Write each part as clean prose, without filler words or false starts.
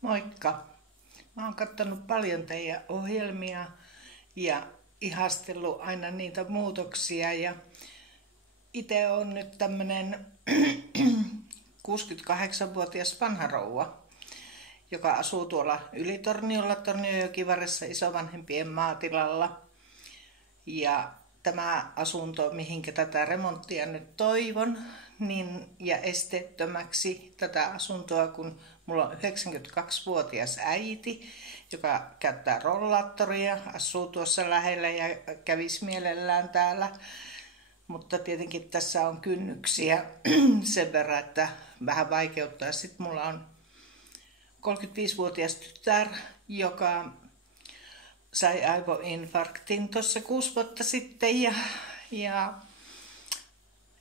Moikka! Mä oon katsonut paljon teidän ohjelmia ja ihastellut aina niitä muutoksia. Ja itse on nyt tämmönen 68-vuotias vanha rouva, joka asuu tuolla Ylitorniolla, Tornionjokivarressa isovanhempien maatilalla. Ja tämä asunto, mihinkä tätä remonttia nyt toivon, ja esteettömäksi tätä asuntoa, kun mulla on 92-vuotias äiti, joka käyttää rollaattoria, asuu tuossa lähellä ja kävisi mielellään täällä. Mutta tietenkin tässä on kynnyksiä sen verran, että vähän vaikeuttaa. Sitten mulla on 35-vuotias tytär, joka sai aivoinfarktin tuossa 6 vuotta sitten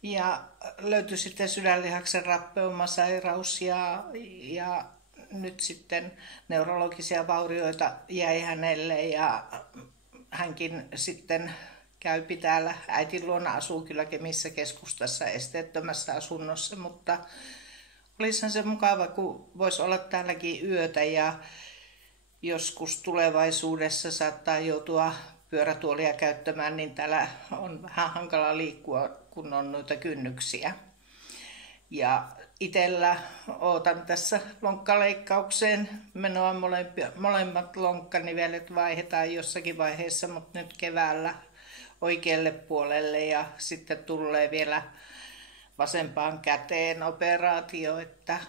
ja löytyi sitten sydänlihaksen rappeumasairaus ja nyt sitten neurologisia vaurioita jäi hänelle ja hänkin sitten käypi täällä. Äitin luona asuu kyllä Kemissä keskustassa esteettömässä asunnossa, mutta olisihan se mukava, kun voisi olla täälläkin yötä ja joskus tulevaisuudessa saattaa joutua pyörätuolia käyttämään, niin täällä on vähän hankala liikkua, kun on noita kynnyksiä. Ja itellä ootan tässä lonkkaleikkaukseen menoa, molemmat lonkkanivelet vaihdetaan jossakin vaiheessa, mutta nyt keväällä oikealle puolelle ja sitten tulee vielä vasempaan käteen operaatio, että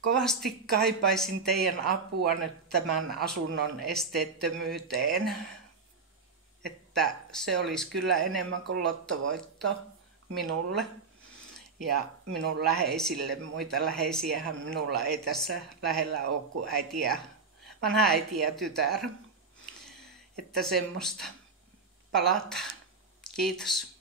kovasti kaipaisin teidän apua nyt tämän asunnon esteettömyyteen, että se olisi kyllä enemmän kuin lottovoitto minulle ja minun läheisille. Muita läheisiähän minulla ei tässä lähellä ole kuin vanha äiti ja tytär, että semmoista. Palataan. Kiitos.